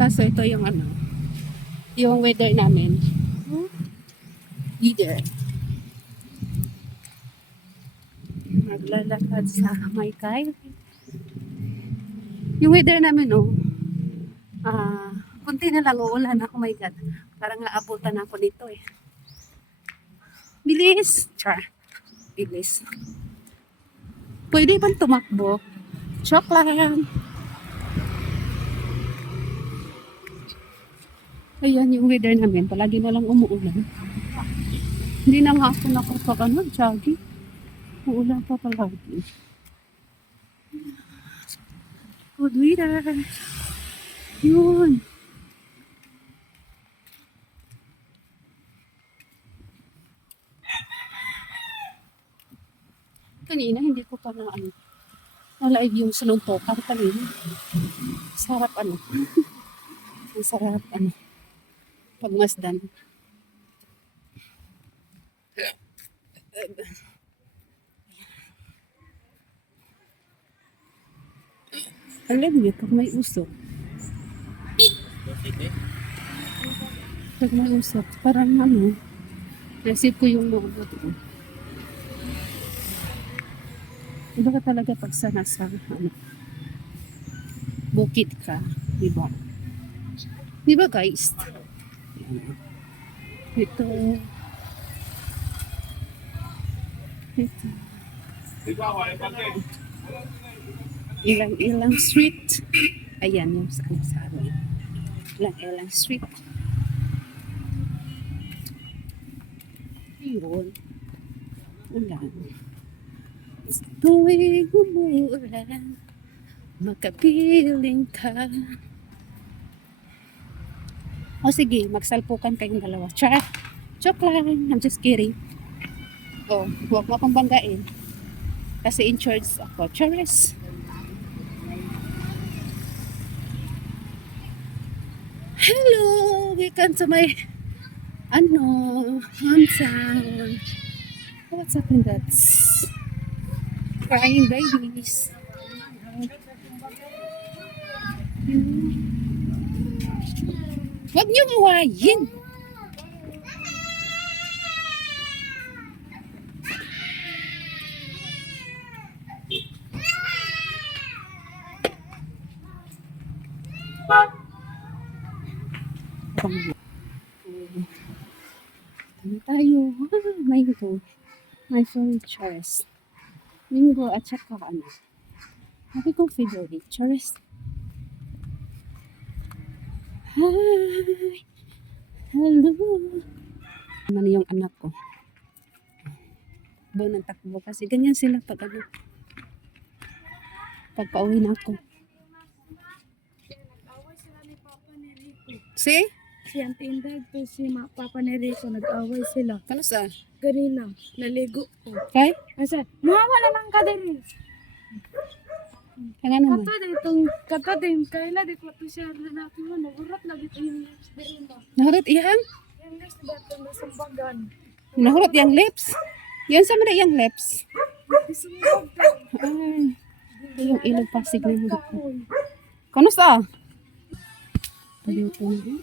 Kaso ito yung yung weather namin. Either maglalakad sa may kay. Yung weather namin, kunti na lang uulan. Oh my God. Parang naabutan ako dito eh. Bilis. Char. Bilis. Pwede bang tumakbo? Joke lang. Ayan yung weather namin. Palagi na lang umuulan. Hindi na nga ako nakapag-jogging. Uulan pa palagi. Good weather. Yun. Kanina hindi ko pa na-live yung sununtokan kanina. Sarap ang sarap pagmasdan. Alam niyo, pag may usok. Pag may usok, parang nasip ko yung mga buto. Iba ka talaga pag sa nasa bukid ka, diba? Diba guys? Ito. Ilang street. Ayan yung sa amin. Ilang street. Ayun. Ulan. Tuwing umuulan, makapiling ka. O sige, magsalpukan kayong dalawa. Char! Joke lang. I'm just kidding. Huwag mo akong banggain. Kasi in charge ako. Charis! Hello! Welcome to my hometown. What's up in that? Crying babies. Huwag niyo hawayin. Ano tayo? My favorite chores. Mingo at saka Happy kong favorite chores. Hi! Hello! Ano yung anak ko? Takbo ng takbo kasi ganyan sila pag pauwi na ako. Si? Si Auntie Inday to si Papa ni Rico nag-away sila. Kano sa? Ganina, naligo ko. Kay? Asa, mawala lang ka din. Kaya naman. Kato din, kaila di ko to siya lalaki mo, nagurot lagi ito yung lips din ba? Nahurot iyang? Yung lips ba ito na sumbagan? Nahurot iyang lips? Yan sa mga iyang lips? Isumbag ka. Yung ilog pasig na nahurot ko. Kano sa? Pwede ito na.